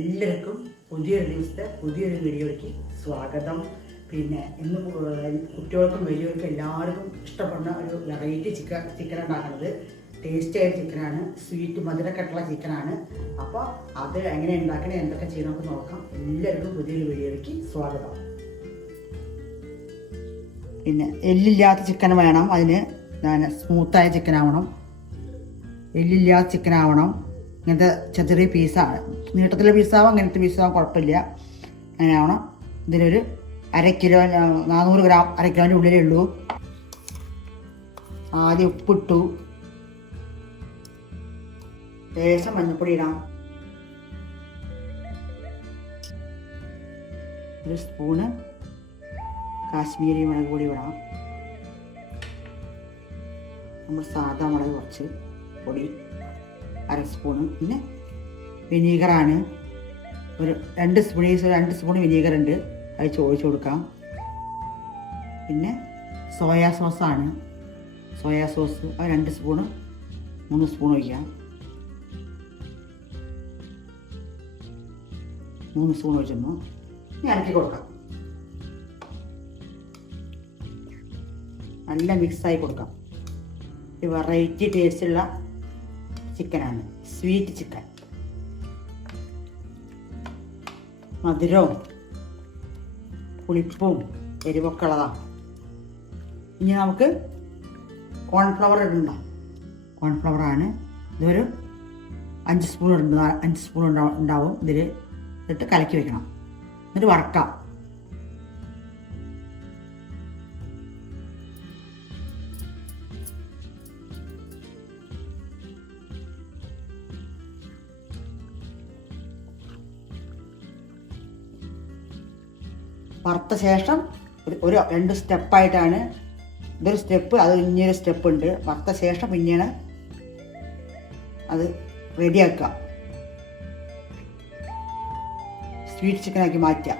എല്ലാവർക്കും പുതിയൊരു ദിവസത്തെ പുതിയൊരു വീഡിയോയ്ക്ക് സ്വാഗതം. പിന്നെ ഇന്ന് കുട്ടികൾക്കും വലിയവർക്കും എല്ലാവർക്കും ഇഷ്ടപ്പെടുന്ന ഒരു വെറൈറ്റി ചിക്കൻ ചിക്കൻ ഉണ്ടാക്കുന്നത് ടേസ്റ്റി ആയ ചിക്കനാണ് സ്വീറ്റ് മധുരക്കെട്ടുള്ള ചിക്കനാണ് അപ്പോൾ അത് എങ്ങനെ ഉണ്ടാക്കണേ എന്തൊക്കെ ചെയ്യണമെന്ന് നോക്കാം. എല്ലാവർക്കും പുതിയൊരു വീഡിയോയ്ക്ക് സ്വാഗതം. പിന്നെ എല്ലില്ലാത്ത ചിക്കൻ വേണം. അതിന് സ്മൂത്തായ ചിക്കൻ ആവണം. എല്ലില്ലാത്ത ചിക്കൻ ആവണം. ഇങ്ങനത്തെ ചെറിയ ചെറിയ പീസാണ് നീട്ടത്തിലെ പീസാവും അങ്ങനത്തെ പീസാവും കുഴപ്പമില്ല. അങ്ങനെ ഇതിനൊരു അര കിലോ നാനൂറ് ഗ്രാം അര കിലോന്റെ ഉള്ളിലേ ഉള്ളൂ. ആദ്യം ഉപ്പിട്ടു. ലേശം മഞ്ഞപ്പൊടി ഇടാം. ഒരു സ്പൂണ് കാശ്മീരി മുളക് പൊടി ഇടാം. നമ്മൾ സാധാ മുളക് കുറച്ച് പൊടി. അര സ്പൂണും. പിന്നെ വിനീഗറാണ്. ഒരു രണ്ട് സ്പൂൺ ഈ രണ്ട് സ്പൂൺ വിനീഗർ ഉണ്ട് അത് ചോദിച്ചു കൊടുക്കാം. പിന്നെ സോയാ സോസാണ്. സോയാ സോസ് അത് രണ്ട് സ്പൂണ് മൂന്ന് സ്പൂൺ ഒഴിക്കാം. മൂന്ന് സ്പൂൺ ഇനി ഇറക്കി കൊടുക്കാം. നല്ല മിക്സായി കൊടുക്കാം. വെറൈറ്റി ടേസ്റ്റുള്ള ചിക്കനാണ്. സ്വീറ്റ് ചിക്കൻ മധുരവും പുളിപ്പും എരിവൊക്കെ ഉള്ളതാണ് ഇനി നമുക്ക് കോൺഫ്ലവർ ഇടണ്ട. കോൺഫ്ലവറാണ് ഇതൊരു അഞ്ച് സ്പൂൺ അഞ്ച് സ്പൂൺ ഉണ്ടാവും. ഇതിൽ ഇട്ട് കലക്കി വെക്കണം. എന്നിട്ട് വറക്കാം. വറുത്ത ശേഷം ഒരു രണ്ട് സ്റ്റെപ്പായിട്ടാണ് ഇതൊരു സ്റ്റെപ്പ് അത് ഇനിയൊരു സ്റ്റെപ്പ് ഉണ്ട് വറുത്ത ശേഷം പിന്നെയാണ് അത് റെഡിയാക്കുക. സ്വീറ്റ് ചിക്കനാക്കി മാറ്റുക.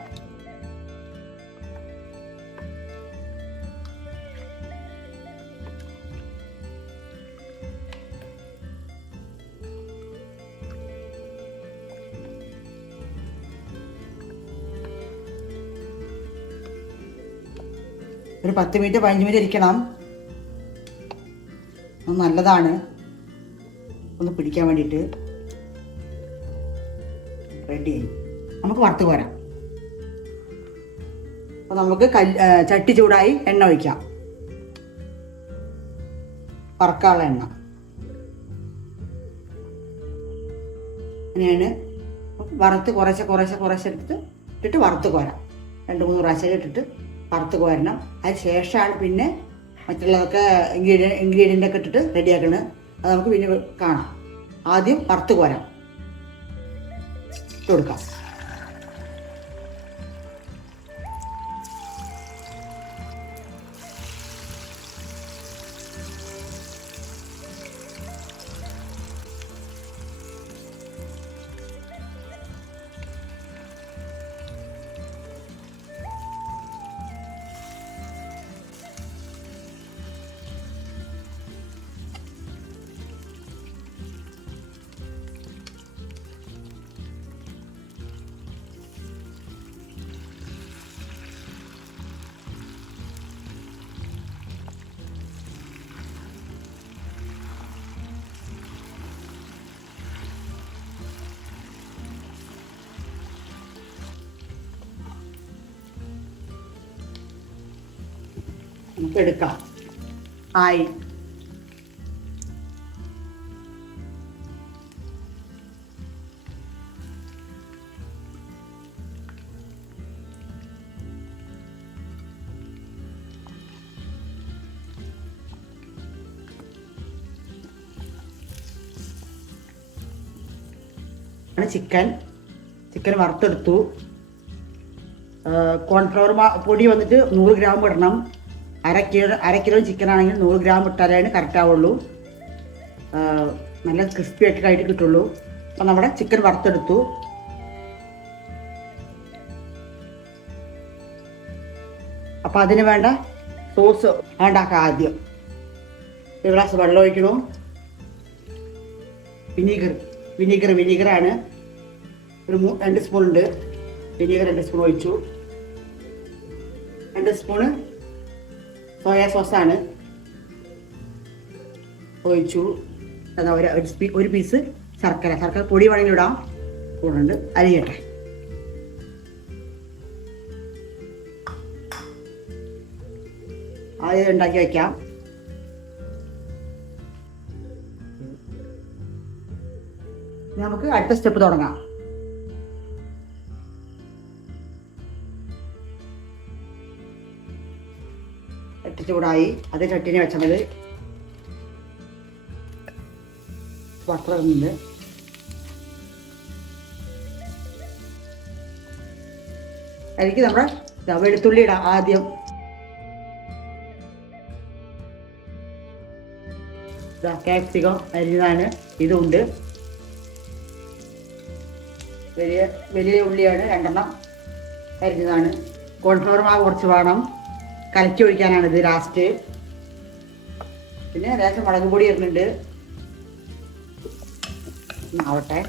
ഒരു പത്ത് മിനിറ്റ് പതിനഞ്ച് മിനിറ്റ് ഇരിക്കണം. നല്ലതാണ്. ഒന്ന് പിടിക്കാൻ വേണ്ടിയിട്ട്. റെഡി ആയി നമുക്ക് വറുത്ത് പോരാം അപ്പോൾ നമുക്ക് കല്ല് ചട്ടി ചൂടായി എണ്ണ ഒഴിക്കാം. വറക്കാനുള്ള എണ്ണ. അങ്ങനെയാണ് വറുത്ത് കുറേശ്ശെ കുറേശ്ശെ കുറേശ്ശെ എടുത്തിട്ട് ഇട്ടിട്ട് വറുത്ത് കോരാം. രണ്ട് മൂന്ന് പ്രാവശ്യം ഇട്ടിട്ട് വറുത്ത് കോരണം. അതിന് ശേഷമാണ് പിന്നെ മറ്റുള്ളതൊക്കെ ഇൻഗ്രീഡിയൻ ഇൻഗ്രീഡിയന്റ് ഒക്കെ ഇട്ടിട്ട് റെഡിയാക്കുന്നത് അത് നമുക്ക് പിന്നെ കാണാം. ആദ്യം വറുത്ത് കോരാം. കൊടുക്കാം. നമുക്ക് എടുക്കാം ആയി ചിക്കൻ. ചിക്കൻ വറുത്തെടുത്തു. കോൺഫ്ലവർ പൊടി വന്നിട്ട് നൂറ് ഗ്രാം ഇടണം. അര കിലോ അര കിലോ ചിക്കൻ ആണെങ്കിൽ നൂറ് ഗ്രാം ഇട്ടാലേ കറക്റ്റ് ആവുള്ളൂ. നല്ല ക്രിസ്പി ആയിട്ട് ആയിട്ട് കിട്ടുള്ളൂ. അപ്പം നമ്മുടെ ചിക്കൻ വറുത്തെടുത്തു. അപ്പം അതിന് വേണ്ട സോസ് ഉണ്ടാക്കാം ആദ്യം. ഒരു ഗ്ലാസ് വെള്ളം ഒഴിക്കണു. Vinegar vinegar വിനീഗറാണ്. ഒരു മൂ രണ്ട് സ്പൂൺ ഉണ്ട്. വിനീഗർ രണ്ട് സ്പൂൺ ഒഴിച്ചു. രണ്ട് സ്പൂണ് സോയാ സോസാണ് ഒഴിച്ചു. അതാ ഒരു ഒരു പീസ് ശർക്കര. ശർക്കര പൊടി വേണമെങ്കിൽ ഇടാം. കൂടുണ്ട്. അരിയട്ടെ. ആദ്യം ഉണ്ടാക്കി വയ്ക്കാം നമുക്ക് അടുത്ത സ്റ്റെപ്പ് തുടങ്ങാം. ചൂടായി. അത് ചട്ടിനെ വെച്ചത് മതി ഉണ്ട് അതിലേക്ക് നമ്മുടെ വെളുത്തുള്ളി ഇടാം ആദ്യം. കാപ്സികം അരിഞ്ഞതാണ്. ഇതുണ്ട്. വലിയ വലിയ ഉള്ളിയാണ്. രണ്ടെണ്ണം അരിഞ്ഞതാണ്. കോൺഫ്ലവർ മാവ് കുറച്ച് വേണം. കലക്കി ഒഴിക്കാനാണ് ഇത് ലാസ്റ്റ് പിന്നെ ലേശം മുളക് പൊടി ഇടുന്നുണ്ട്. ആവട്ടെ.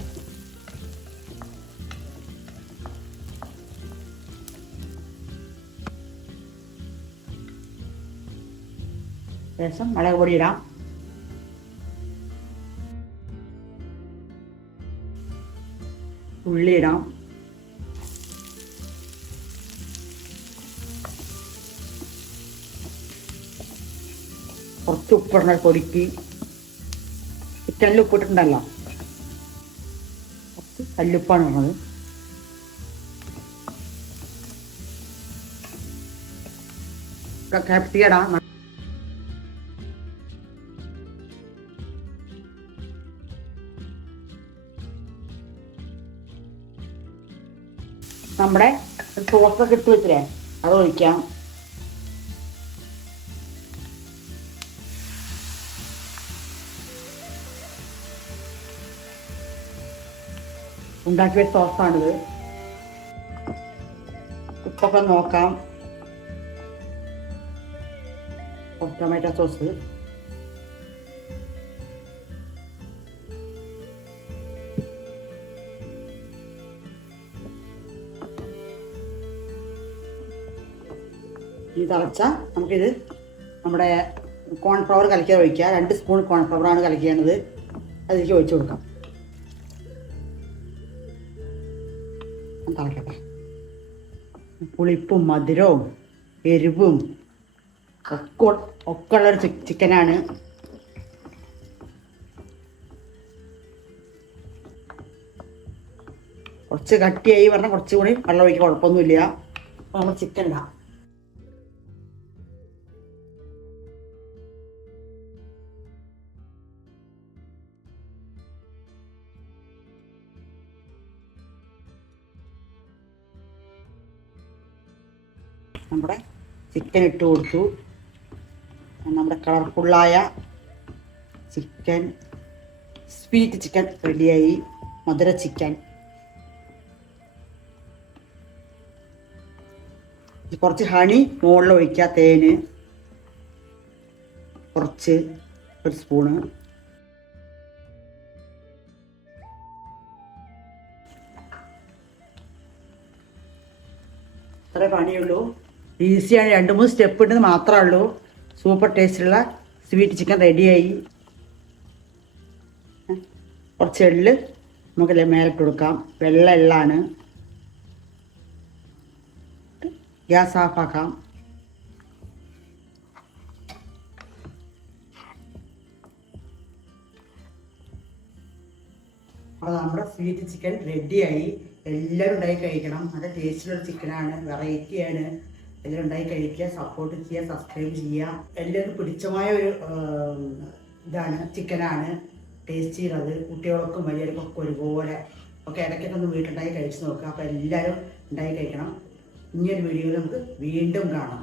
ലേശം മുളക് പൊടി ഇടാം. ഉള്ളി ഇടാം. കുറച്ച് ഉപ്പിടണം പൊടിക്ക് ചിക്കനിൽ ഉപ്പിട്ടുണ്ടല്ലോ കുറച്ച് കല്ലുപ്പാണ് ഇടുന്നത് ക്യാപ്സിക്കം ഇടാം നമ്മുടെ സോസൊക്കെ ഇട്ട് വെച്ചില്ലേ? അത് ഒഴിക്കാം. ഉണ്ടാക്കി വെച്ച സോസാണിത് ഉപ്പൊക്കെ നോക്കാം. ടൊമാറ്റോ സോസ് ഇനി തിളച്ച നമുക്കിത് നമ്മുടെ കോൺഫ്ലവർ കലക്കിയത് ഒഴിക്കുക രണ്ട് സ്പൂൺ കോൺഫ്ലവറാണ് കലക്കിയത് അതിലേക്ക് ഒഴിച്ചു കൊടുക്കാം. പുളിപ്പും മധുരവും എരിവും ഒക്കെ ഒക്കെ ഉള്ളൊരു ചിക്കനാണ്. കുറച്ച് കട്ടിയായി പറഞ്ഞാൽ കുറച്ചുകൂടി വെള്ളം ഒഴിക്കാൻ കുഴപ്പമൊന്നുമില്ല. അപ്പോൾ നമ്മൾ ചിക്കൻ ഇടാം. നമ്മുടെ ചിക്കൻ ഇട്ട് കൊടുത്തു. നമ്മുടെ കളർഫുള്ളായ ചിക്കൻ സ്വീറ്റ് ചിക്കൻ റെഡിയായി മധുര ചിക്കൻ കുറച്ച് ഹണി മുകളിൽ ഒഴിക്കുക തേന്. കുറച്ച് ഒരു സ്പൂണ് അത്രേ പണിയുള്ളൂ. ഈസിയാണ് രണ്ട് മൂന്ന് സ്റ്റെപ്പ് ഇട്ടത് മാത്രമേ ഉള്ളൂ. സൂപ്പർ ടേസ്റ്റുള്ള സ്വീറ്റ് ചിക്കൻ റെഡിയായി കുറച്ച് എള്ള് നമുക്ക് മേലിട്ട് കൊടുക്കാം. വെള്ള എള്ളാണ്. ഗ്യാസ് ഓഫാക്കാം അപ്പോൾ നമ്മുടെ സ്വീറ്റ് ചിക്കൻ റെഡിയായി എല്ലാവരും ഉണ്ടായി കഴിക്കണം. നല്ല ടേസ്റ്റുള്ള ചിക്കനാണ് വെറൈറ്റിയാണ് ഉണ്ടായി കഴിക്കുക സപ്പോർട്ട് ചെയ്യുക സബ്സ്ക്രൈബ് ചെയ്യുക. എല്ലാവർക്കും പിടിച്ചമായ ഒരു ഇതാണ് ചിക്കനാണ് ടേസ്റ്റ് ചെയ്യുന്നത് കുട്ടികൾക്കും വലിയവർക്കും ഒക്കെ ഒരുപോലെ. ഒക്കെ ഇടയ്ക്കൊക്കെ ഒന്ന് വീട്ടിലുണ്ടായി കഴിച്ച് നോക്കുക. അപ്പോൾ എല്ലാവരും ഉണ്ടായി കഴിക്കണം. ഇനിയൊരു വീഡിയോയിൽ നമുക്ക് വീണ്ടും കാണാം.